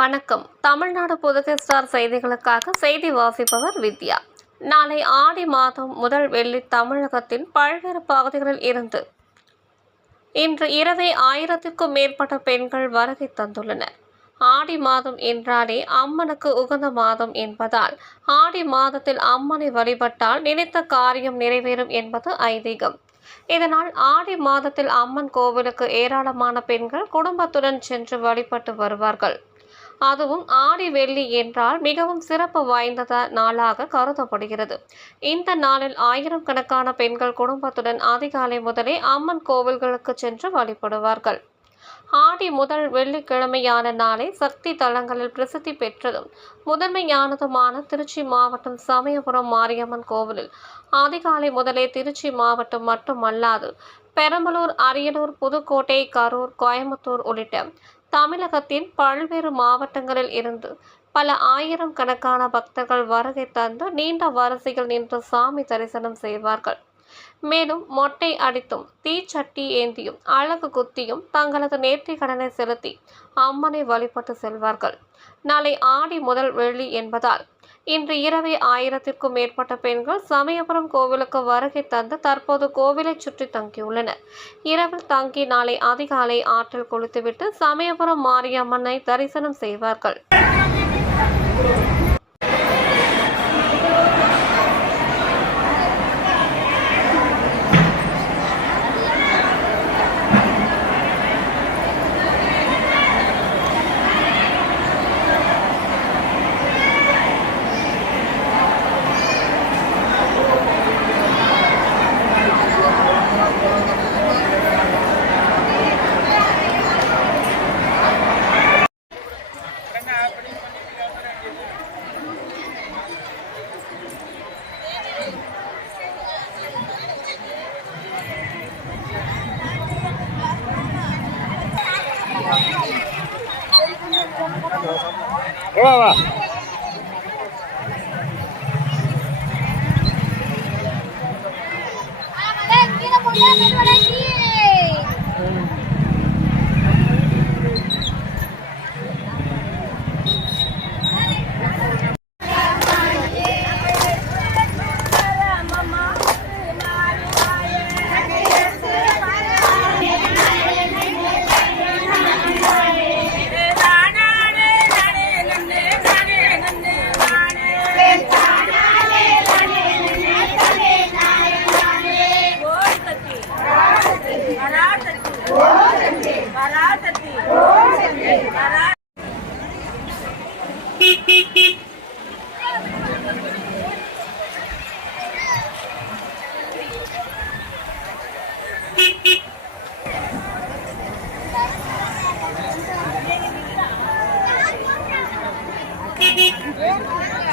வணக்கம். தமிழ்நாடு புதுகை ஸ்டார் செய்திகளுக்காக செய்தி வாசிப்பவர் வித்யா. நாளை ஆடி மாதம் முதல் வெள்ளி தமிழகத்தின் பல்வேறு பகுதிகளில் இருந்து இன்று இரவே 1000க்கும் மேற்பட்ட பெண்கள் வருகை தந்துள்ளனர். ஆடி மாதம் என்றாலே அம்மனுக்கு உகந்த மாதம் என்பதால் ஆடி மாதத்தில் அம்மனை வழிபட்டால் நினைத்த காரியம் நிறைவேறும் என்பது ஐதீகம். இதனால் ஆடி மாதத்தில் அம்மன் கோவிலுக்கு ஏராளமான பெண்கள் குடும்பத்துடன் சென்று வழிபட்டு வருவார்கள். அதுவும் ஆடி வெள்ளி என்றால் மிகவும் சிறப்பு வாய்ந்த நாளாக கருதப்படுகிறது. இந்த நாளில் ஆயிரக்கணக்கான பெண்கள் குடும்பத்துடன் அதிகாலை முதலே அம்மன் கோவில்களுக்கு சென்று வழிபடுவார்கள். ஆடி முதல் வெள்ளிக்கிழமையான நாளை சக்தி தலங்களில் பிரசித்தி பெற்றதும் முதன்மையானதுமான திருச்சி மாவட்டம் சமயபுரம் மாரியம்மன் கோவிலில் அதிகாலை முதலே திருச்சி மாவட்டம் மட்டுமல்லாது பெரம்பலூர், அரியலூர், புதுக்கோட்டை, கரூர், கோயம்புத்தூர் உள்ளிட்ட தமிழகத்தின் பல்வேறு மாவட்டங்களில் இருந்து பல ஆயிரம் கணக்கான பக்தர்கள் வருகை தந்து நீண்ட வரிசையில் நின்று சாமி தரிசனம் செய்வார்கள். மேலும் மொட்டை அடித்தும் தீச்சட்டி ஏந்தியும் அழகு குத்தியும் தங்களது நேர்த்திக் கடனை செலுத்தி அம்மனை வழிபட்டு செல்வார்கள். நாளை ஆடி முதல் வெள்ளி என்பதால் இன்று இரவே 1000க்கும் மேற்பட்ட பெண்கள் சமயபுரம் கோவிலுக்கு வருகை தந்து தற்போது கோவிலை சுற்றி தங்கியுள்ளனர். இரவில் தங்கி நாளை அதிகாலை ஆற்றில் குளித்துவிட்டு சமயபுரம் மாரியம்மனை தரிசனம் செய்வார்கள். Hola. Yeah.